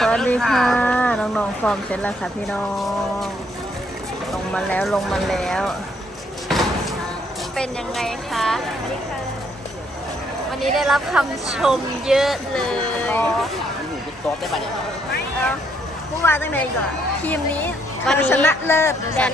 สวัสดีค่ะ น้องๆฟอร์มเสร็จแล้วค่ะพี่น้อง ลงมาแล้วลงมาแล้ว เป็นยังไงคะวันนี้ได้รับคำชมเยอะเลยหนูจะโต๊ะได้ปะเนี่ยเอ้าเมื่อวานตั้งแต่ก่อนทีมนี้วันนี้ชนะเลิศแดน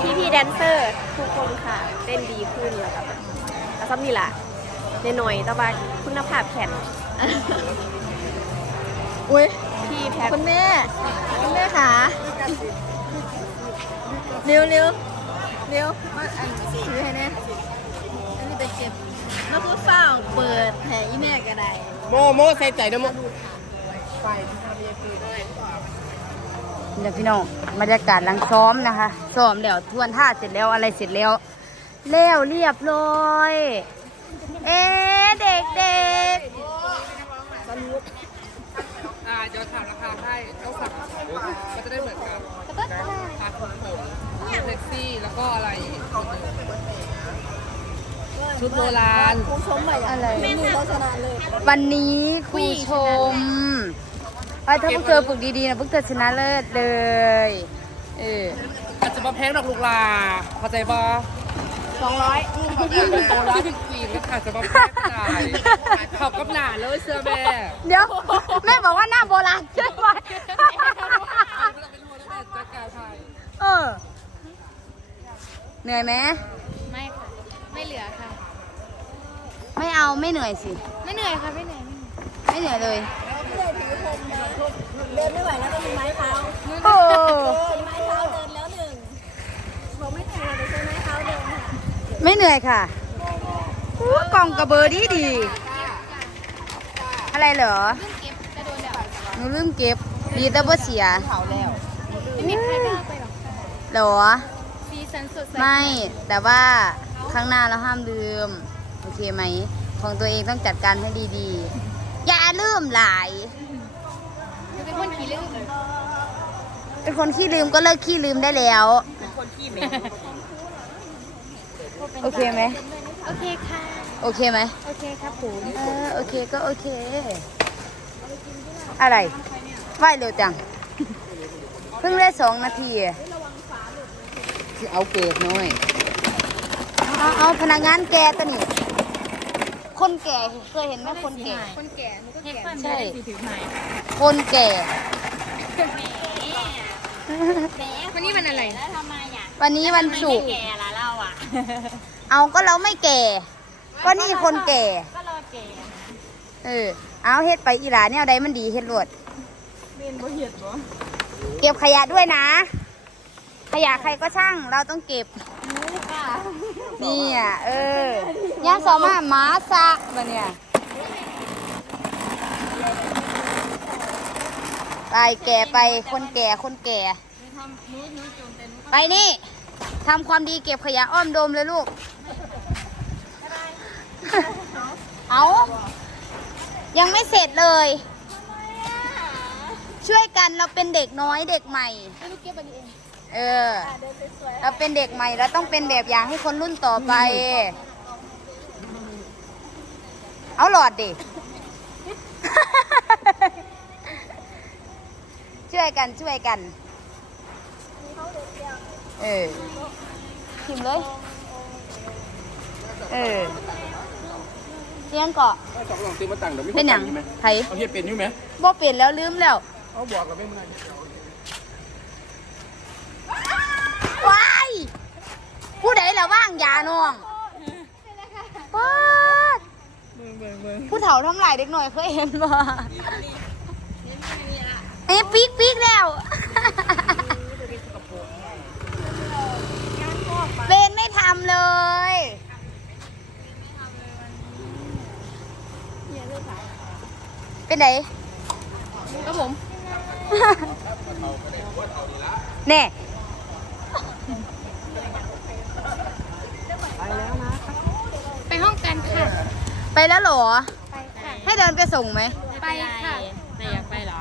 พี่พี่ๆแดนเซอร์ทุกคนค่ะเต้นดีขึ้นแล้วก็แบบแล้วซ้ำนี่ล่ะในหน่อยๆแต่ว่าคุณภาพแข็งอุ้ยพี่ แพทคุณแม่ คุณแม่ขาเร็วเร็วเร็วมาอันถือให้แน่อันนี้ไปเก็บแล้วก็เฝ้าเปิดแผลอีแม่ก็ได้โมโมใส่ใจนะโมเดี๋ยวพี่น้องบรรยากาศหลังซ้อมนะคะ ซ้อมแล้วทวนท่าเสร็จแล้วอะไรเสร็จแล้วแล้วเรียบร้อย เอ๊ะเด็กเด็ก อ่าเดี๋ยวถามราคาให้ต้องสั่ง ก็จะได้เหมือนกันคาผมผมเซ็กซี่แล้วก็อะไรอีกชุดหนึ่งชุดโบราณอะไรวันนี้ครูชมเอ้ยถ้าพวกเธอฝึกดีๆนะพวกเธอชนะเลิศเลย เอออาจจะมาแพงดอกลูกลาเข้าใจปะสองร้อยโบราณเป็นควีนก็อาจจะมาแพงจ่ายขอบกับหนาเลยเสื้อแม่ เดี๋ยว แม่บอกว่าหน้าโบราณใช่ไหม แม่จัดการไทยเออ เหนื่อยไหมไม่ค่ะ ไม่เหลือค่ะ ไม่เอาไม่เหนื่อยสิ ไม่เหนื่อยค่ะไม่เหนื่อยไม่เหนื่อยเลยเดินไม่ไหวแล้วต้องมีไม้เท้าโอ้ไม้เท้าเดินแล้วหนึ่งบอกไม่เหนื่อยเลยใช้ไม้เท้าเดินค่ะไม่เหนื่อยค่ะอู้กล่องกระเบอร์ดีดีอะไรเหรอหนูลืมเก็บดีแต่บ่เสียไม่ มีใครกล้าไปหรอกเหรอซีซันสดใสไม่ แต่ว่าครั้งหน้าเราห้ามลืม โอเคไหม ของตัวเองต้องจัดการให้ดีๆ อย่าลืมหลาย หนูเป็นคนขี้ลืมเป็นคนขี้ลืมก็เลิกขี้ลืมได้แล้วโอเคไหม โอเคค่ะ โอเคไหม โอเคครับผมเออ โอเคก็โอเค อะไรไหวเร็วจัง เพิ่งได้สองนาทีอะที่เอาเกิดน้อย เอาเอาพนักงานแกตัวนี้ คนแก่เคยเห็นไหมคนแก่ คนแก่หนูก็แก่ใช่ คนแก่วันนี้วันอะไรวันนี้วันศุกร์เอาก็เราไม่แก่ ก็นี่คนแก่ ก็รอแก่ เออ เอาเฮ็ดไปอีหลาเนี่ยใดมันดีเฮ็ดรวดเก็บขยะด้วยนะ ขยะใครก็ช่างเราต้องเก็บ นี่อะ เออย่าสอมาหมาซะมาเนี่ยไปแก่ไปคนแก่คนแก่ ไปนี่ทำความดีเก็บขยะอ้อมโดมเลยลูก เอา ยังไม่เสร็จเลย ช่วยกันเราเป็นเด็กน้อยเด็กใหม่ลูกเก็บอันนี้เองเออเราเป็นเด็กใหม่เราต้องเป็นแบบอย่างให้คนรุ่นต่อไป เอาหลอดดิ ช่วยกันช่วยกันเออชิมเลย เออเสียงเกาะสองหลังตีมาตั้งเดี๋ยวมีเป็นอย่างไผเอาเฮียเป็นอยู่ไหมบ่เปลี่ยนแล้วลืมแล้ว เอาบอกกับไม่เมื่อไหร่ว้ายผู้ใดละว่างยาน้องป๊าดผู้เฒ่าทำลายเด็กหน่อยเคยเห็นบ่เอ้ยปีกปีกแล้วเป็นไม่ทำเลย เป็นไหน ครับผม แน่ไปห้องกันค่ะ ไปแล้วเหรอ ไปค่ะ ให้เดินไปส่งไหม ไปค่ะแต่อยากไปเหรอ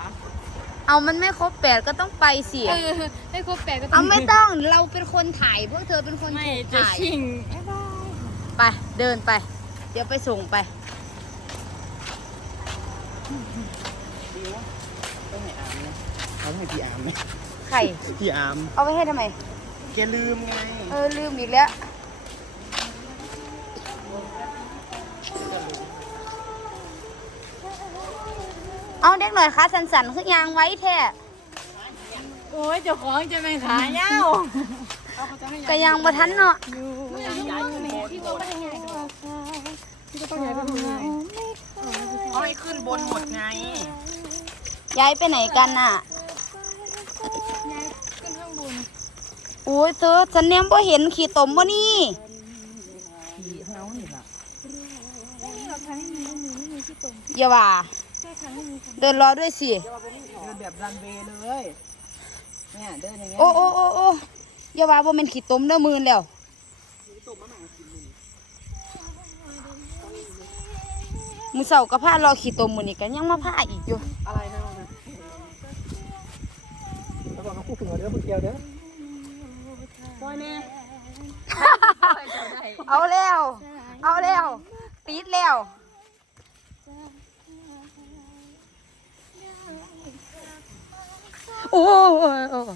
เอามันไม่ครบแปดก็ต้องไปสิเออไม่ครบแปดก็ต้เอาองไม่ต้องเราเป็นคนถ่ายพวกเธอเป็นคนไม่ถูกจะถ่ายชิงไปเดินไป เดี๋ยวไปส่งไป ต้องให้อ่านเอาให้พี่อาร์มไหมไข่ พี่อาร์มเอาไว้ให้ทำไม แกลืมไงเออ ลืมอีกแล้ว เอาเด็กหน่อยคะสันๆคือยางไว้แท้โอ้ยเจ้าของจะไม่ขายเย้าก็ยังบ่ทันเนาะเอาให้ขึ้นบนหมดไง ย้ายไปไหนกันน่ะโอ้ยเธอฉันเนี่ยบ่เห็นขี่ตมบ่นี่พี่เฮานี่ล่ะอย่าว่าเดินรอด้วยสิ เดินแบบรันเวย์เลยเนี่ยเดินอย่างเงี้ยโอ้โอ้โอ้โอ้อย่าว่าบ่แม่นขี่ตมเด้อมือแล้วมือเสาก็พารอขี่ตมมือนี่กันยังมาพาอีกอยู่อะไรนะ พูดถึงเราเด้อพูดเกียวเด้อเอาแล้ว เอาแล้วปีดแล้วโอ้ยโอ้ย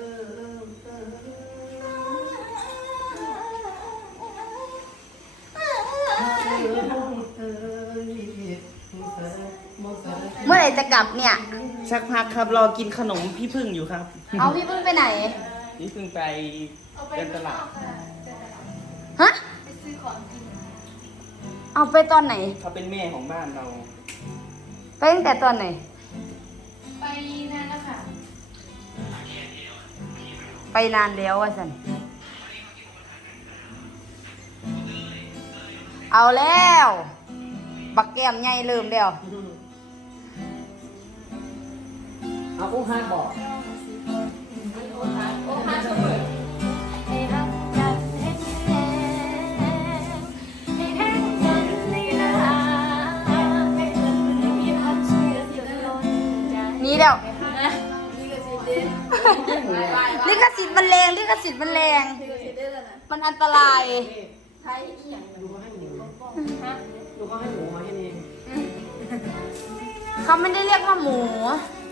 มื่อไหร่จะกลับเนี่ย สักพักครับรอกินขนมพี่พึ่งอยู่ครับ เอาพี่พึ่งไปไหน พี่พึ่งไปเดินตลาดฮะเอาไปตอนไหน เขาเป็นแม่ของบ้านเรา ไปตั้งแต่ตอนไหน ไปนานแล้วค่ะ ไปนานแล้วอะสันเอาแล้ว บักแก้มใหญ่เริ่มแล้ว เอาอุ้งห้าบอกนี่แล้วลิขสิทธิ์มันแรงลิขสิทธิ์มันแรง มันอันตรายดูเขาให้หมูมาแค่นี้เองเขาไม่ได้เรียกว่าหมู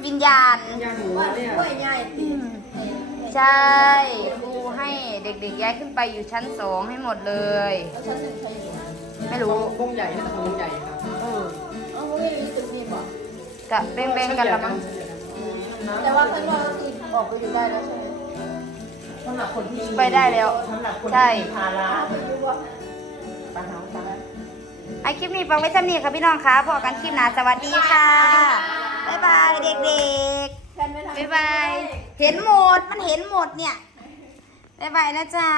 วิญญาณย่างหมูเนี่ยใช่ครูให้เด็กๆย้ายขึ้นไปอยู่ชั้นสองให้หมดเลย ไม่รู้วงใหญ่น่าจะเป็นวงใหญ่ครับจะเบ่งๆกันละมั้งแต่ว่าข้างนอกคือออกไปอยู่ได้แล้วใช่ไหมสำหรับคนที่ไปได้แล้วสำหรับคนใช่ที่มีภาระตาเท้าตาไอคลิปนี้ฟังไว้จำนี้ค่ะพี่น้องคะพอกันคลิปหน้าสวัสดีค่ะ บ๊ายบายเด็กๆบ๊ายบาย เห็นหมด มันเห็นหมดเนี่ย บ๊ายบายนะจ๊ะ